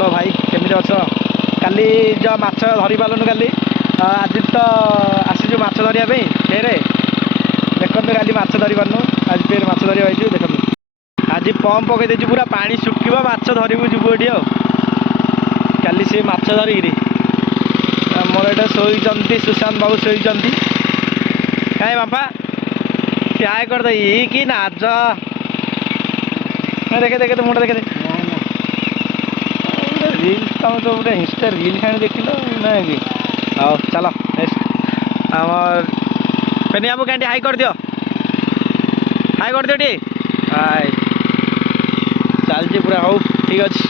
Hello भाई केमी अछ काली जो माछ धरी पालुनु काली आज तो आसीचु माछ धरिया फेर देखो काली माछ धरी पारनु आज फेर माछ धरिया देखो आज पंप पकई देछु पूरा पानी सुखिब माछ धरबू जीवु एटी काली से माछ धरिकी मोर एटा शोई सुशांत बाबू शोई कहीं बापा ट्राए कर दे कि नाच देखे देखे तो मुंडा देखे रील तुम तो गोटे इंस्टा रील खाने देख लो ना कि हाँ चलो नेक्स्ट आमर पेनी बाबू क्या हाई कर दियो टी हाय चलती पूरा हौ ठीक अच्छे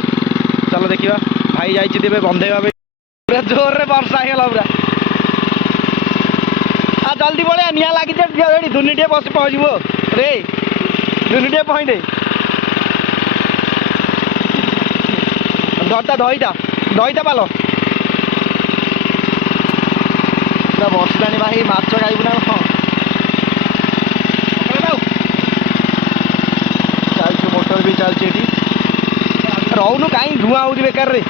चलो देखा भाई जाइए बंधेवा पूरा जोर रे वर्षा होगा पूरा आ जल्दी पड़े निआ लगी धुनी टे बस पहुँचबो रे धुनी टे पहुँचे धरता दहीटा पाल बसलानी भाई माछ खाइबू ना चलती मोटर भी चलती रोनु कहीं धुआं हो बेकार रे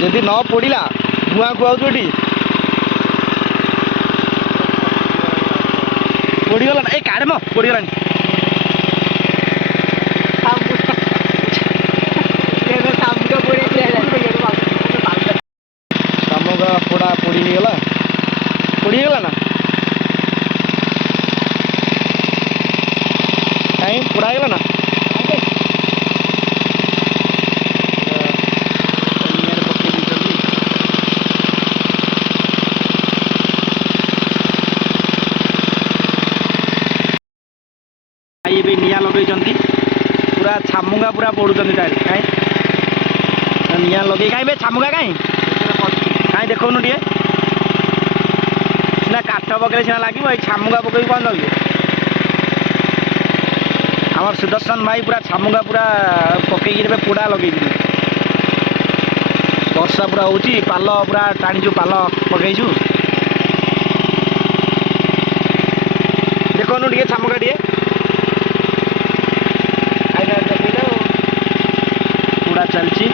जदि न पड़ा धुआं खुआऊ ये पड़गला ना ए काढ़ म पड़गला सामुगा पोड़ा पोड़गला ना कहीं पोड़ागला ना भाई निआ लगे पूरा छामुगा पूरा पड़ुं कहीं निआ लगे कहीं छामुगा कहीं देखौनु टे सीना काठ पकड़े सीना लगे छामुगा पकड़ कौन लगे आम सुदर्शन भाई पूरा छामुगा पूरा पकईकि पोड़ा लगे वर्षा पूरा हो पाल पूरा टाणीचु पाल पकईचु देखौनु टे छामुगा टे पूरा चलची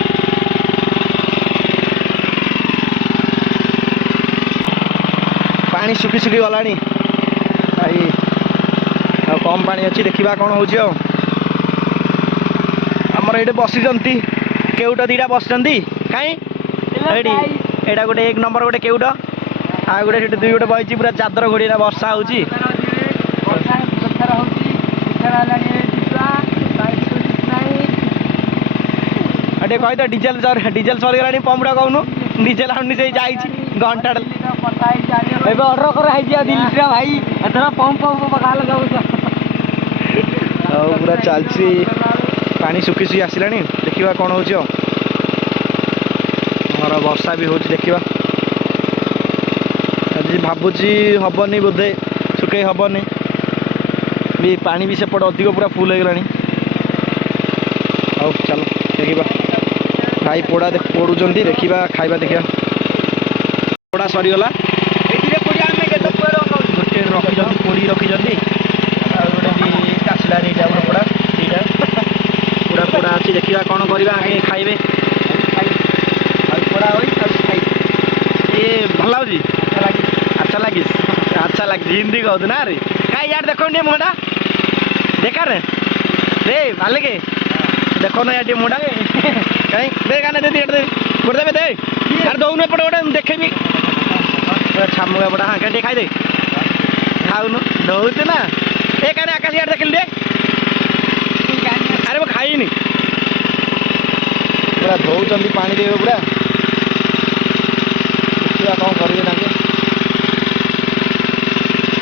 पानी सुखी सुखी गला भाई कम पानी अच्छी देखा कौन हो आमर ये बसी केउट दीटा बस कहीं एटा गोटे एक नंबर गोटे केउट आ गोटे दुई गोटे बही पूरा चादर घोड़ा वर्षा हो कही तो डीजेल सरीगला पंपटा कहूनु डीजेल आनी से घंटा ऑर्डर कर दिल्ली भाई एथर पंप पका पूरा चलती पानी सुखी सुखी आसला देखा कौन हो वर्षा भी हो देखा आज भावुची हेनी बोधे सुखे हेनी भी पानी भी सेपट अधिक पूरा फुल हो गला चलो देखा भाई पोड़ा पोड़ुं देखा खाଇବା देखा पोड़ा सरीगला गोटे रखी पोड़ी रखी गोटे भी आसला पोड़ा दीटा पूरा पोड़ा अच्छी देखा कौन करवा खाइबे पोड़ा ये भल लगे अच्छा लगे हिंदी कहू ना रे कहीं यार देख मुँहटा देखा रे मालिक देखो ना यार मुँहटा कहीं दे गोटे देवे दे यार दौन एपटे गोटे देखेबी छामुगा पड़ा हाँ क्या खाई दे खाऊनु दौचे ना ए क्या आकाश यार देख दे अरे वो खाइनी पूरा धोचंदी पानी देवे पूरा देखा कौन करेंगे ना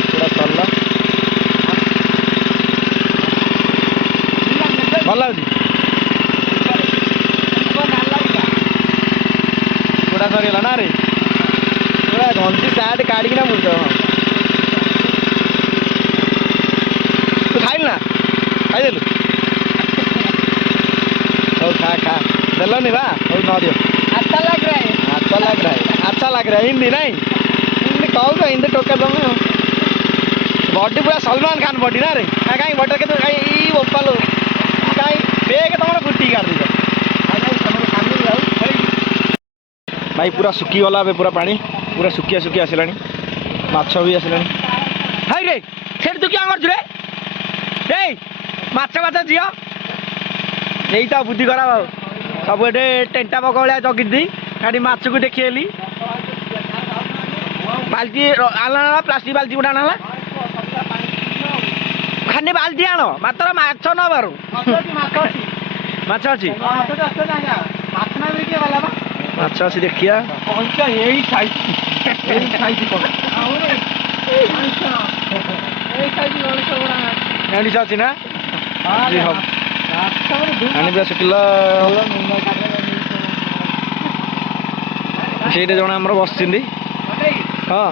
पूरा सरला भल लगे पोड़ा सरीगला ना रे पूरा घंटी सार्ट काढ़िना बुझ तू खाइल ना खाईदेलु हौ खा देलनी बा हौ न दियो अच्छा लग रहा है हिंदी नहीं हिंदी कहू हिंदी टोका दमे बॉडी पूरा सलमान खान बॉडी ना रे कहीं बॉडी के कहीं बोपालो कहीं बेग तुम फुटी कर दीज भाई पूरा सुखी गला पूरा पानी पूरा सुखिया सुखिया आसला माछ भी आसला हाई रे से तू क्या कर माछ माछ झील यही तो बुद्धि खराब आ सब ये टेंटा पक भाया जगी खाली माछ को देखी बाल्टी आना प्लास्टिक बाल्टी गोटे आना खाली बाल्टी आण मात्र माछ नबारू माछ अच्छी माछ अच्छी देखिया गणिश अच्छी ना आनी शुक्ल से जन आम बस हाँ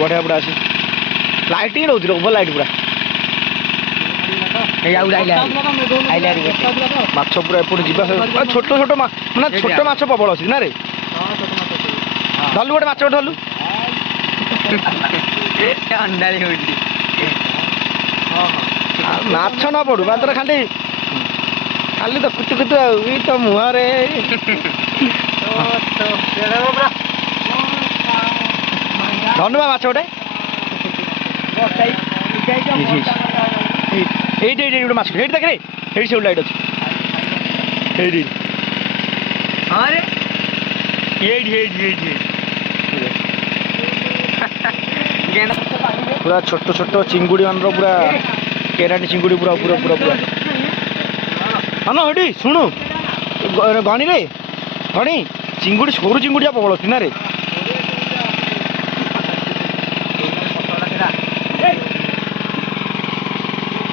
बढ़िया पूरा आसी लाइट ही रोज ओभर लाइट पूरा माछ पूरा एपटे जीवा छोट छोट माने छोट माछ प्रबल अच्छी ना रे धलु गोटे माछ धलु माछ न पड़ू मात्र खाली खाली तो कुतु कुतु तो मुहरे धनुबा माछ गोटे गोटे माछ ये देख रे ये से लाइट अच्छे पूरा छोट छोट चिंगुड़ी मान पूरा केराटी चिंगुड़ी पूरा पूरा पूरा पूरा हाँ ना हटी शुणु गणी रे गणी चिंगुड़ी सरू चिंगुड़िया प्रबल अच्छी ना रे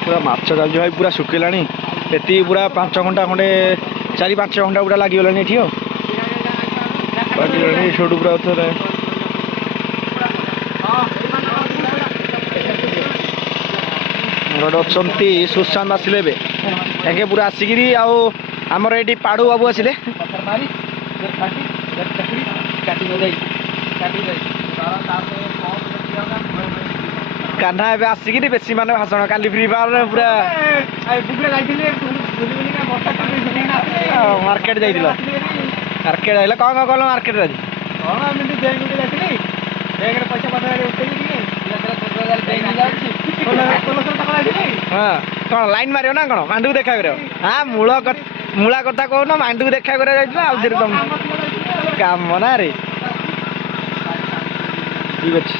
पूरा माछ चलती भाई पूरा शुखिला ये पूरा 5 घंटा खंडे 4-5 घंटा पूरा लगिगला ये छोटू पूरा थे अच्छा सुशांत आसिले एके पूरा आसिक आमर ये पाड़ू बाबू आसिले कान्हा एवं आसिक बेसी मान भाषण काली फ्री फायर पूरा मार्केट जाइल मार्केट जाइल कौन कौन कल मार्केट आज हाँ कौन लाइन मार ना कौन मांडू देखा कर हाँ मूला कथा कहन मांडू देखा कर तुम काम ना रे ठीक अच्छे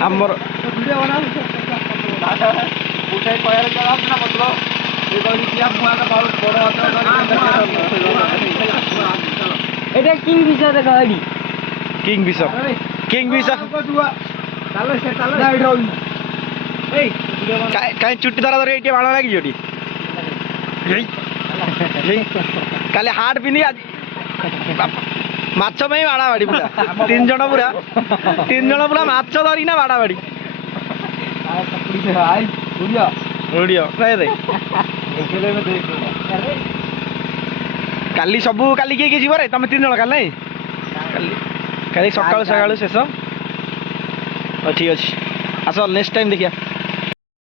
आमर किंगफिशर देख किंगफिशर किंगफिशर कहीं चुट्टी धरा धर ये बाण लगी काली हाट पिंधि आज माछ में बाड़ा बाड़ी पूरा 3 जन पूरा माछ धरिना बाड़ा बाड़ी काली सबू काली किए किए जीव रे तुम 3 जन काली नहीं काली सकाळु सकाळु शेष ठीक अच्छे आस नेक्स्ट टाइम देखिया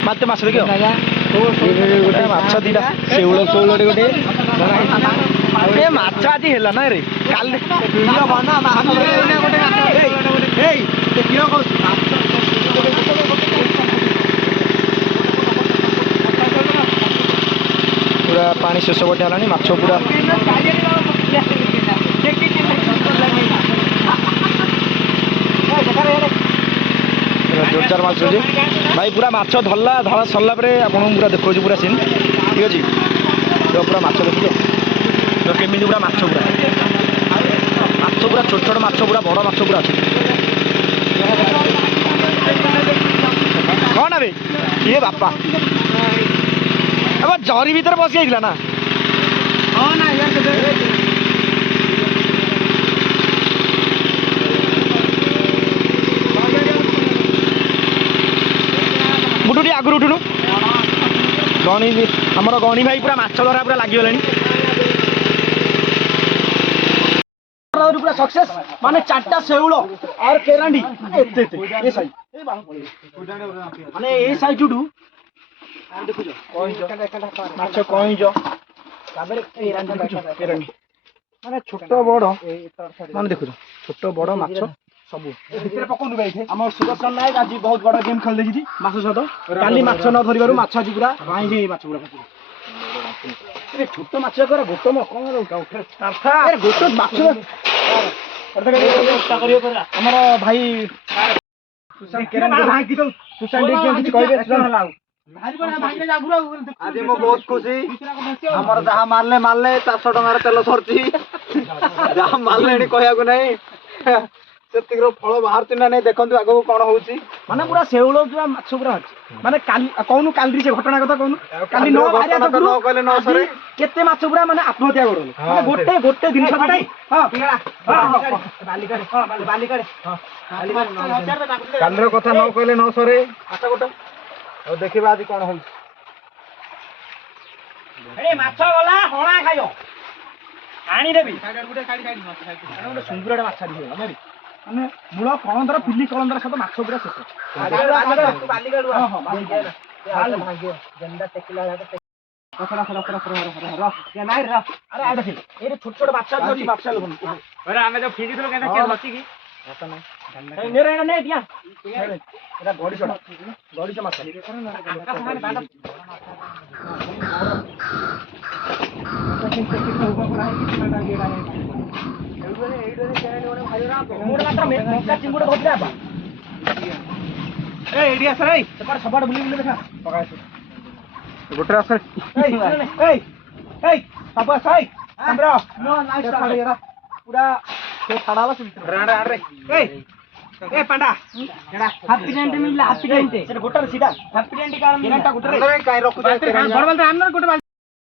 मत माछ देखियो गोटे माछ दीटा शेउल शौल गोटे ए माछ आज है ना रे काली पूरा पानी शेष गोटे है माछ पूरा जोरदार माछ अच्छे भाई पूरा माछ धरला धरा सरला आपको पूरा देखो पूरा सीन ठीक अच्छे तो पूरा माछ देखिए तो केमी पूरा माछ पूरा छोट छोट माछ पूरा बड़ माछ पूरा अच्छे कौन अभी ये बापा अब जरी भीतर बस गई ना हाँ ना ଗଣି ଆମର ଗଣି ଭାଇ ପୁରା ମାଛ ଧରା ପୁରା ଲାଗିଗଲାଣି ପୁରା ସକ୍ସେସ୍ ମାନେ 4ଟା ଶେଉଳ ଆଉ କେରାଣ୍ଡି ଏତେ ଏ ସାଇଜ ମାନେ ଏ ସାଇଜଠୁ ଦେଖୁଛ ମାଛ କଇଁଛ ତାପରେ କେରାଣ୍ଡି ମାନେ ଛୋଟ ବଡ ମାନେ ଦେଖୁଛ ଛୋଟ ବଡ ମାଛ ସବୁ ଭିତରେ ପକଉନୁ ଭାଇ ଆମ ସୁଦର୍ଶନ ନାୟକ ଆଜି ବହୁତ ବଡ ଗେମ୍ ଖେଳି ଦେଇଛି ମାଛ ସହିତ କାଲି ମାଛ ନ ଧରିବାରୁ ମାଛ ଆଜି ପୁରା ଭାଙ୍ଗି ମାଛ ଗୁଡା ଛୋଟ ମାଛ କର ଗୋଟେ ଗୋଟେ ମାଛ ଆମର ଭାଇ କିଛି କହିବେ ଆଜି ମୁଁ ବହୁତ ଖୁସି ଆମର ଯାହା ମାରିଲେ 400 ଟଙ୍କାର ତେଲ ସରିଛି ଯାହା ମାରିଲେଣି କହିବାକୁ ନାହିଁ ସେତିକିର ଫଳ ବାହାରୁଛି ନା ନାଇଁ ଦେଖନ୍ତୁ ଆଗକୁ କଣ ହଉଛି ମାନେ ପୁରା ଶେଉଳ ପୁରା ମାଛ ପୁରା ଅଛି ମାନେ କାଲି କହୁନୁ କାଲି ସେ ଘଟଣା କଥା କହୁନୁ କାଲି ନ କହିଲେ ନ ସରେ କେତେ ମାଛ ପୁରା ମାନେ ଆତ୍ମହତ୍ୟା କରୁନି ଗୋଟେ ଗୋଟେ ଜିନିଷ କାଲିର କଥା ନ କହିଲେ ନ ସରେ ଗୋଟେ ଆଉ ଦେଖିବା ଆଜି କଣ ହଉଛି ମାଛ ଗଲା ହଣା ଖାଇବ ଆଣିଦେବି ଗୋଟେ ସୁନ୍ଦର ମାଛ ମାନେ ମୂଳ କଳନ୍ଦର ପିଲି କଳନ୍ଦର ସହିତ ମାଛ ପୁରା ଛୋଟ ଛୋଟ ଛୋଟ ମାଛ ଆମେ ଯୋଉ ଫିଜିଥିଲୁ ଗଡ଼ିଶ ମାଛ ସବୁଆଡେ ବୁଲି ବୁଲି ଦେଖା ଗୋଟେ ଆସ ପୁରା ପାଣ୍ଡା ହାପି ଡେଣ୍ଟ ମିଳିଲା ହାପି ଡେଣ୍ଟ ସେଟା ଗୋଟେ ସିଧା ହାପି ଡେଣ୍ଟ କାରଣ ଗୋଟେ କାଇଁ ରଖୁଛ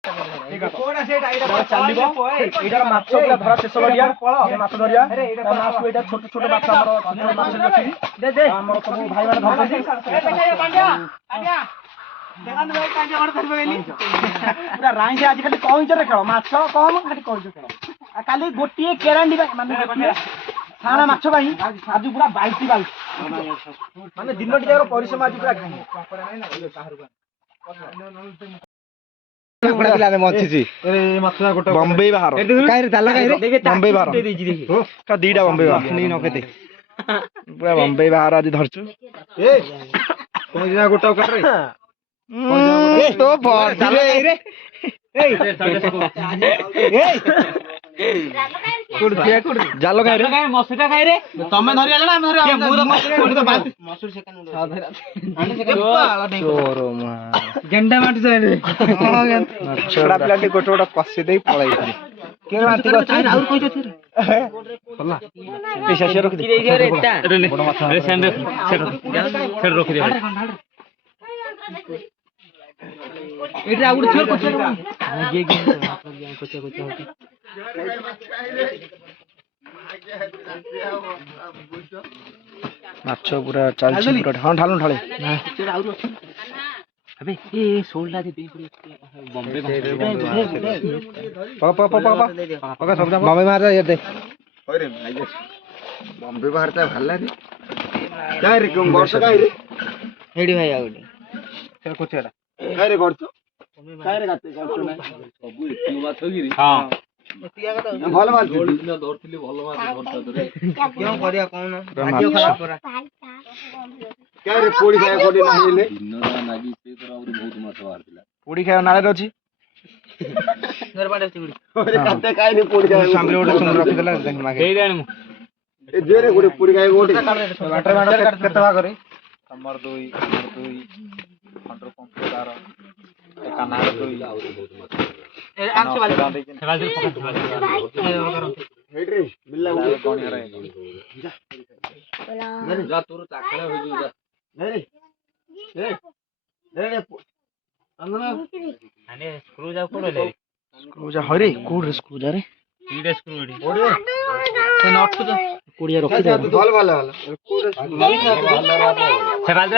ଗୋଟେ ଚାଲିବ ଏଇଟାର ମାଛ ପୁରା ଧରା ଶେଷ କରିବା ମାଛ ଧରିବା ଏଇଟା ଛୋଟ ଛୋଟ ମାଛ ଆମର ମାଛ ଅଛି ଆମର ସବୁ ଭାଇ ମାନେ ଧରୁଛନ୍ତି ପୁରା ରାଇଁରେ ଆଜି ଖାଲି କଇଁଚରେ ଖେଳ ମାଛ କମ ଖାଲି କଇଁଚ ଖେଳ ଆଉ କାଲି ଗୋଟିଏ କେରାଣ୍ଡି ମାନେ ସାଣା ମାଛ ପାଇଁ ଆଜି ପୁରା ବାଲ୍ଟି ମାନେ ଦିନଟି ଯାକର ପରିଶ୍ରମ ଆଜି ପୁରା ବମ୍ବେଇ ବାହାର ବମ୍ବେଇ ବାହାର ଦିଟା ବମ୍ବେଇ ବାହାର ପୁରା ବମ୍ବେଇ ବାହାର ଆଜି ଧରିଛୁ ଗୋଟେ ଜାଲ ଖାଇରେ ମସୁଟା ଖାଇରେ ତମେ ଧରି ଆለ ନା ଆମେ ଗେଣ୍ଡା ମାଟି ପିଲାଟି ଗୋଟେ ଗୋଟେ କଷି ଦେଇ ପଳେଇଥିଲି ଏଇଟା ଆଉ ଗୋଟେ ମାଛ ପୁରା ଚାଲିଛି ପୁରା ହଁ ଢାଳୁ ଢାଳେ ବମ୍ବେ ବାହାର ବମ୍ବେ ବାହାର ଭଲ ଲାଗେ ହେଇଠି ଭାଇ ଆଉ ଗୋଟେ କାଇରେ କରୁଛୁ ଭଲ ମାଛ ଧରିଥିଲି ଭଲ ମାଛ କଣ କରିବା କହୁନ ପୋଡି ଖାଇବା ପୋଡି ଖାଇବା ନାଳରେ ଅଛି ପୋଡି ଖାଇବା କେତେ ଭାଗରେ ତମର ଦୁଇ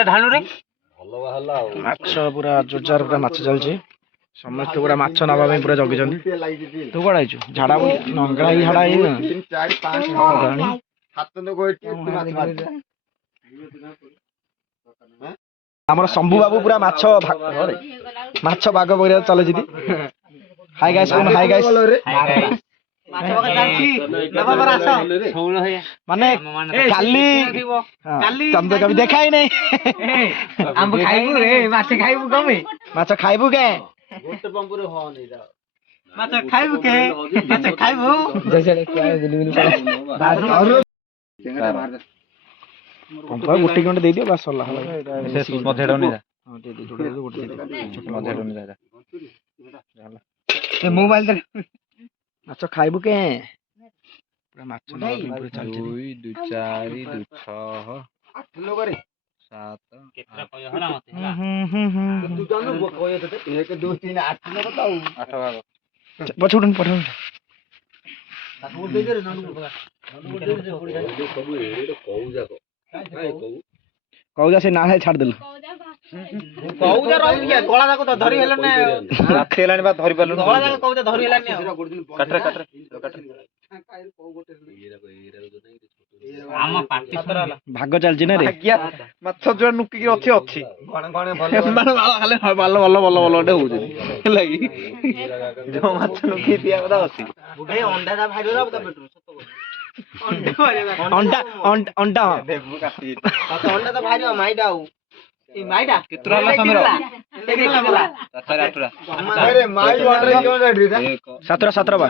ଢାଲୁ ରେ ମାଛ ପୁରା ଜୋରଜାର ପୁରା ମାଛ ଚାଲିଛି ସମସ୍ତେ ପୁରା ମାଛ ନବା ପାଇଁ ପୁରା ଜଗିଛନ୍ତି। ତୁ କୁଆଡେ ଆଇଛୁ ଝାଡା ନଙ୍ଗଳା ହେଇକି ଝାଡା ହେଇନି ଆମର ଶମ୍ଭୁ ବାବୁ ପୁରା ମାଛ ବାଗ କରିବାକୁ ଚଲେଇଛି। ହାଇ ଗାଇସ୍ ହାଇ ଗାଇସ୍ ମାନେ କାଲି ତମେ କେବେ ଦେଖା ହିଁ ନାହିଁ। ମାଛ ଖାଇବୁ କେ ଗୋଟେ ଘଣ୍ଟା ଦେଇଦିଅ ବାସ୍ ସରିଲା। ମୋବାଇଲ ମାଛ ଖାଇବୁ କେ ମାଛ 2 4 2 6 କହୁଛା ସେ ନା ଛାଡିଦେଲୁ ଧରି ହେଲାନି ରାତି ହେଲାଣି ବା ଧରି ପାରିଲୁ ଧରି ହେଲାନି ଭାଗ ଚାଲିଛି ନା ରେ ମାଛ ଯୋଉ ନୁକିକି ଅଛି ଭଲ ଭଲ ହଉଛି ହେଲା କି ଯୋଉ ମାଛ ନୁକି ଦିଆ କଥା ଅଛି ଅଣ୍ଡା ଅଣ୍ଡା ତ ବାହାରିବ ମାଇଟା ଆଉ ମାଇଟା କେତେଟା ହେଲା ସମୀର 17 ବା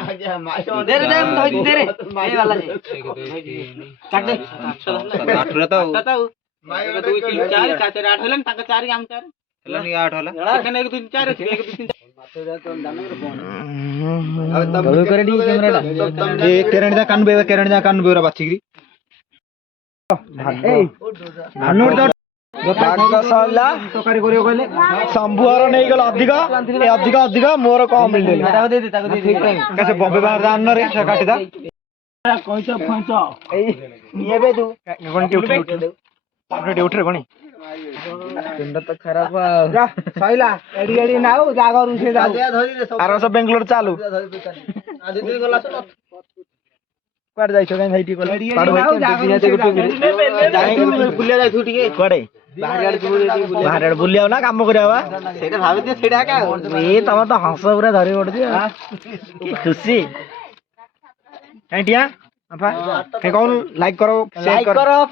ଶମ୍ଭୁର ନେଇଗଲା ଅଧିକ ମୋର କମ ବମ୍ବେ ବାହାର ଆନରେ କାଟିଦା ଉଠରେ କଣ ଖରାପ ଆରସ ବେଙ୍ଗଲୋର ଚାଲୁ କୁଆଡେ ଯାଇଛ କୁଆଡେ ବାହାରେ ବୁଲିବା ନା କାମ କରିବା ସେଇଟା ଭାବୁଛି ସେଇଟା ତମେ ତ ହସ ପୁରା ଧରି ପଡୁଛି କି ଖୁସି କଣ ଲାଇକ୍ କର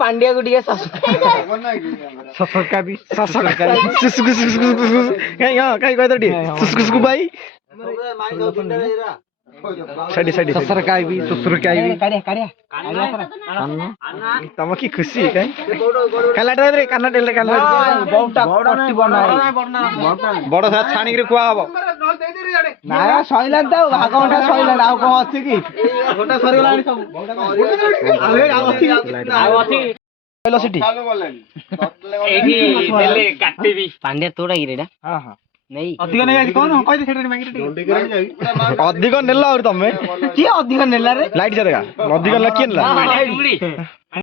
ପାଣ୍ଡିଆକୁ ଟିକେ ଭାଇ ତମ କି ଖୁସି ବଡ ଛାଣିକିରି ଖୁଆ ହବ ସଇଲାଣି ତ ଭାଗ ଘଣ୍ଟା ସଇଲାଣି ଆଉ କଣ ଅଛି କି ସେଠି ପାଣ୍ଡିଆ ତୋଡା କି ହଁ ହଁ ଅଧିକ ନେଲ ଆହୁରି ତମେ କିଏ ଅଧିକ ନେଲା ରେ ଲାଇଟ୍ ଅଧିକ ନେଲା କିଏ ନେଲା